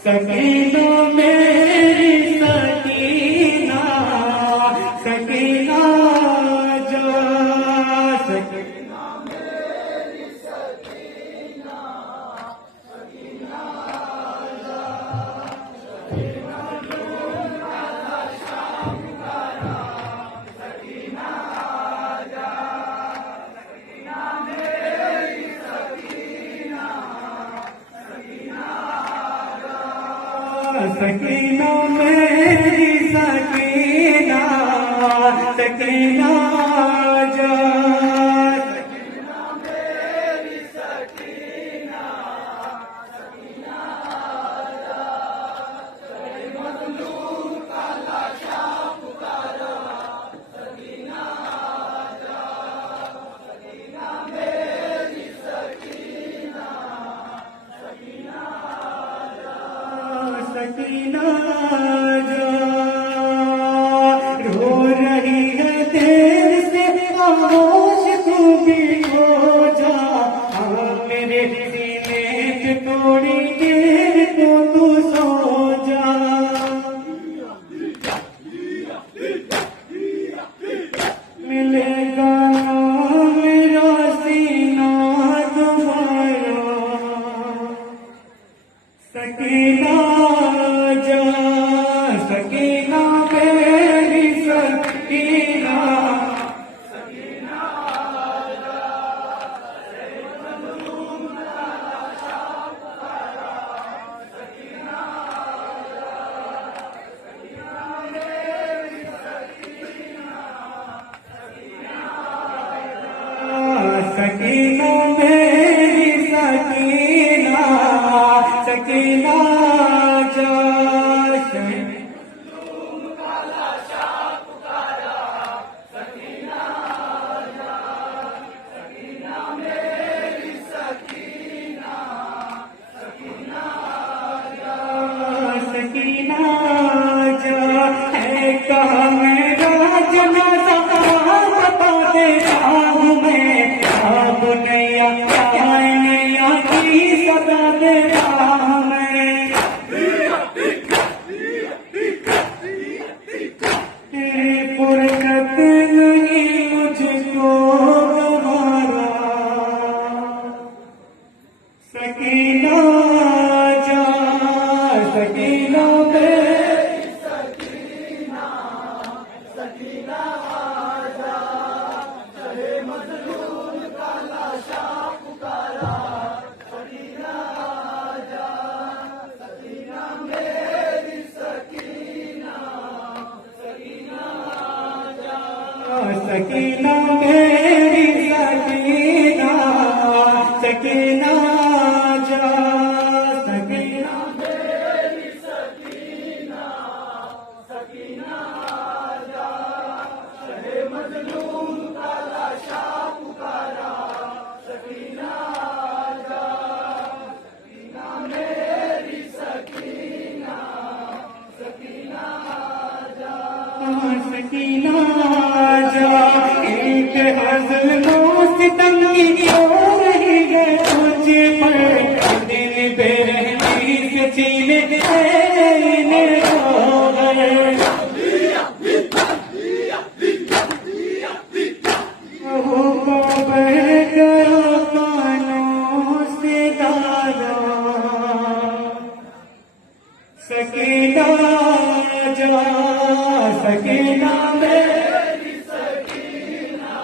सकीना मेरी सकीना, सकीना जा, सकीना मेरी सकीना, सकीना जा, सकीना दूंगा शाम करा, सकीना जा, सकीना मेरी सकीना, सकीना सकीना मेरी सकीना, सकीना जा, सकीना मेरी सकीना, सकीना जा, तेरे मजलूम का लाशा पुकारा, सकीना जा, सकीना मेरी सकीना, सकीना सकीना जा, रो रही है देर से खामोश तू भी हो जा, मेरे सीने के थोड़ी देर तो तू सो जा, मिलेगा मेरा सीना तुम्हारा, सकीना जा, सकीना मेरी सकीना, सकीना जा, तेरे मजलूम का लाशा पुकारा, सकीना जा, सकीना मेरी सकीना, सकीना जा, सकीना मेरी सकीना, सकीना जा, मजलूम का लाशा पुकारा, सकीना जा, सकीना मेरी सकीना, सकीना जा, सकीना जा, है कहाँ मेरा जनाजा बता देता हूँ मैं, अब नैया नैया की सदा देता मैं, तेरी फुर्सत नहीं मुझको तुम्हारा, सकीना जा, सकीना मेरी सकीना, सकीना जा, तेरे मजलूम का लाशा पुकारा, सकीना जा, सकीना मेरी सकीना, सकीना जा, सकीना मेरी सकीना, सकीना जा, सकीना मेरी सकीना, सकीना जा, शहे मजलूम का लाशा पुकारा, सकीना जा, सकीना मेरी सकीना, सकीना जा, सकीना जा, एक हज़्नो सितम की हो रही है तुझ पर, दिल बेनी से छीने लेने हो गए, वो बह गया कानों से धारा, सकीना सकीना मेरी सकीना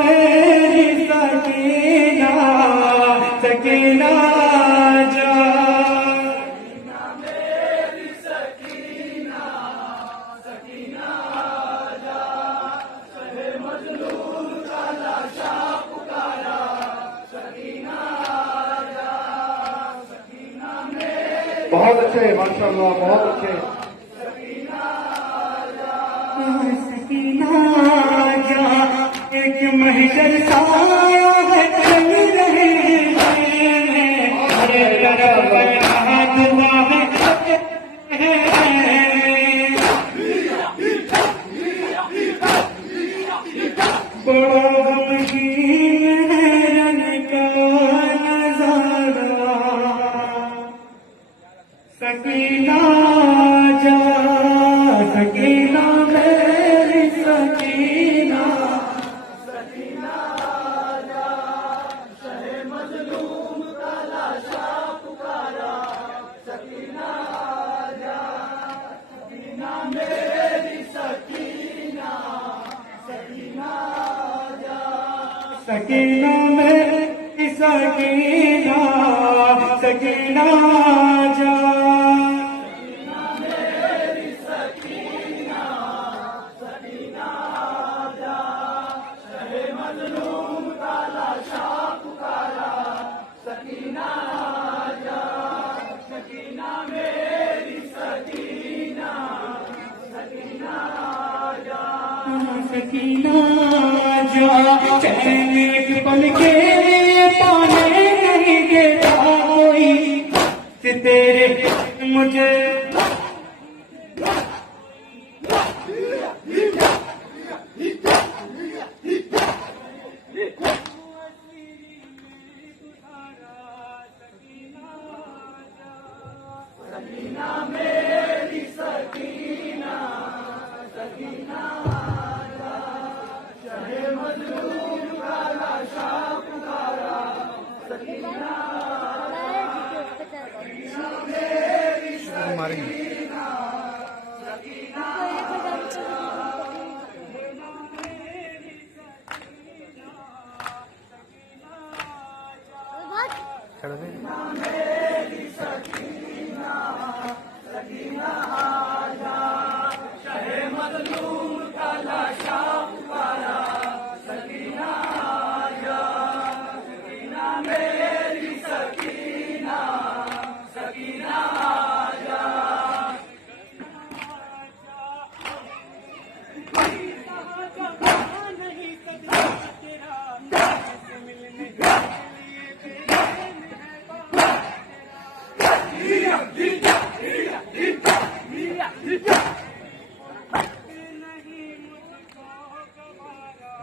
मेरी सकीना सकीना जा मेरी सकीना सकीना जा शहे मजलूम का लाशा पुकारा सकीना जा सकीना मेरी बहुत अच्छे माशाल्लाह बहुत अच्छे सकीना जा एक महशर साया है चल रहे हैं हरे तरफ हाथ बाहें बड़ा गमगीन है रन का नजारा सकीना जा सकीना मेरी सकीना सकीना जा शहे मजलूम का लाशा पुकारा सकीना जा सकीना मेरी सकीना सकीना जा सकीना मेरी सकीना सकीना जा सकीना जा चैन एक पल के लिए पाने नहीं देता कोई तेरे मुझे सकीना मेरी सकीना सकीना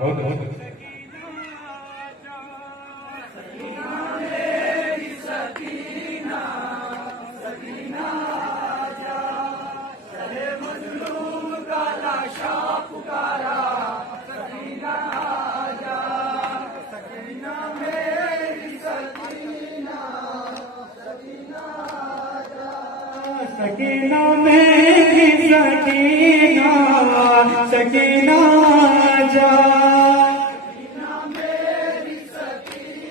बहुत बहुत सकीना मेरी सकीना सकीना जा सकीना मेरी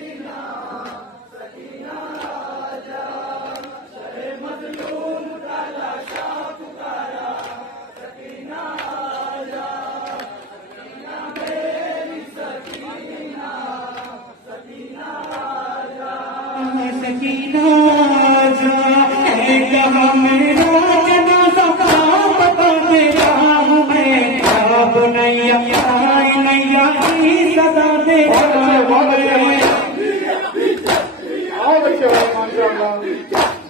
सकीना सकीना जा शहे मजलूम का लाशा पुकारा सकीना जा सकीना मेरी सकीना सकीना जा सकीना जा कहा मेरा जनाजा बता मेरा हूँ मैं अब नैया नैया की सदा दे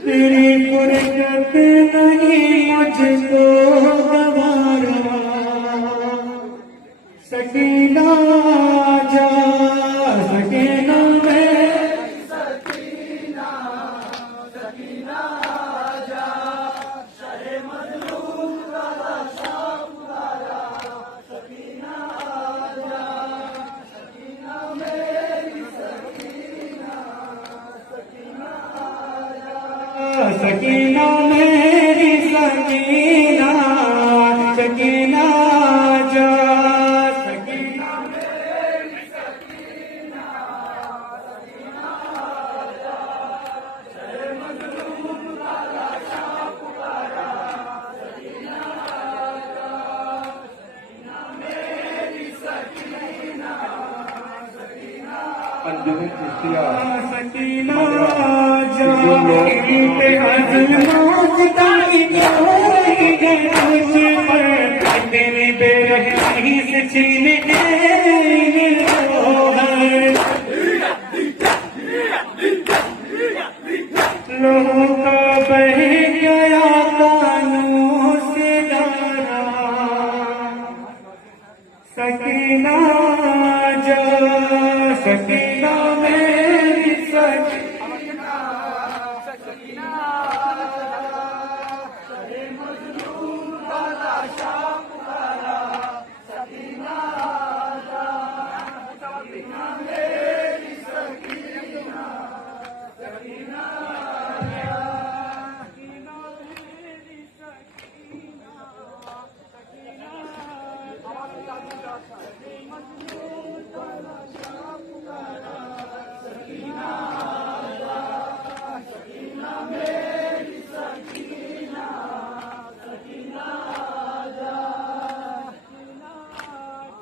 तेरी फुर्सत नहीं मुझको गवारा सकीना जा सकीना सकीना सकीना जा शहे सकीना मेरी सकीना, सकीना जा, सकीना मेरी सकीना, सकीना जा, शहे मजनून का लाशा पुकारा, सकीना जा, सकीना मेरी सकीना, सकीना अंजुम चिश्तिया सकीना जा, तेरी बेरहमी से छीने लोगों का बह गया कानों से धारा, सकीना जा, सकीना मेरी सकीना, सकीना शहे मजनून का लाशा पुकारा, सकीना जा, सकीना मेरी सकीना, सकीना जा, सकीना मेरी सकीना, सकीना शहे मजनून का लाशा पुकारा, सकीना जा, सकीना मेरी सकीना, सकीना जा, सकीना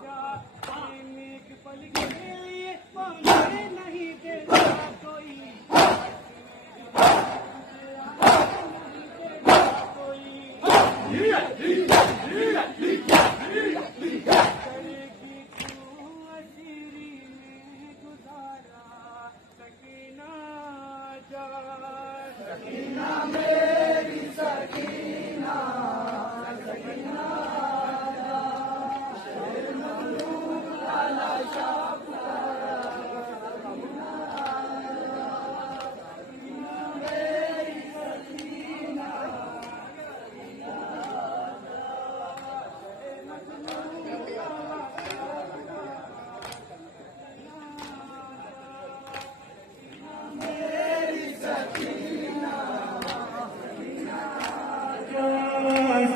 जा, एक पल के लिए पाने नहीं देता कोई, करेगी तू असीरी में गुजारा, सकीना जा, सकीना मेरी सकीना, सकीना जा, शहे मजनून का लाशा पुकारा, सकीना जा, सकीना मेरी सकीना, सकीना जा, शहे मजनून का लाशा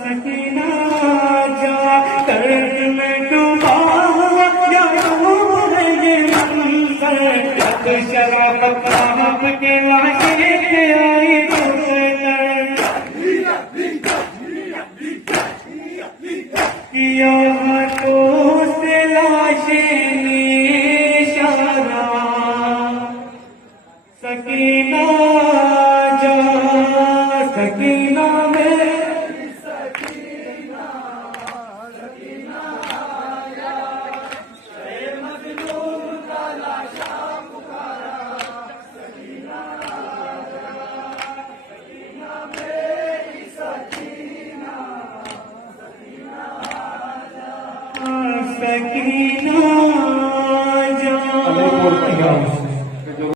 सकीना जा, दर्द में डूबा या डूब है ये मंजर, अब शराबत आपके लाशे के आई किया हाथों से लाशे ने इशारा, सकीना